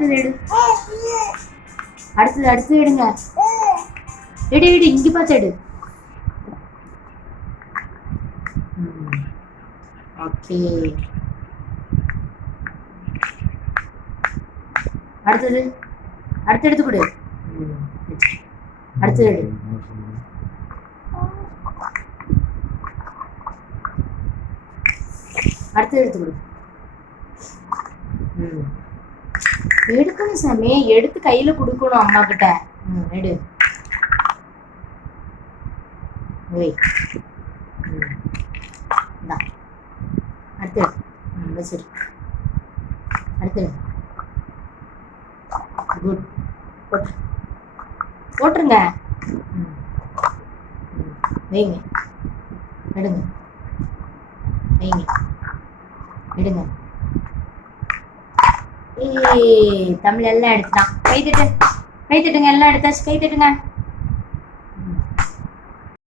அடுத்தது எடு. அடுத்தது எடுங்க. எடு இங்க பார்த்து எடு. ஓகே. அடுத்தது எடுத்து கொடு. அடுத்தது எடு. அடுத்தது எடுத்து கொடு. எடுக்கணும் சாமி, எடுத்து கையில கொடுக்கணும் அம்மா கிட்ட. எடு. அடுத்து வச்சிரு. அடுத்து குட். போட்டுருங்க. வைங்க. எடுங்க. வைங்க. எடுங்க. தமிழ் எல்லாம் எடுத்துட்டான். கை தட்டுங்க. எல்லாம் எடுத்தாச்சு. கை தட்டுங்க.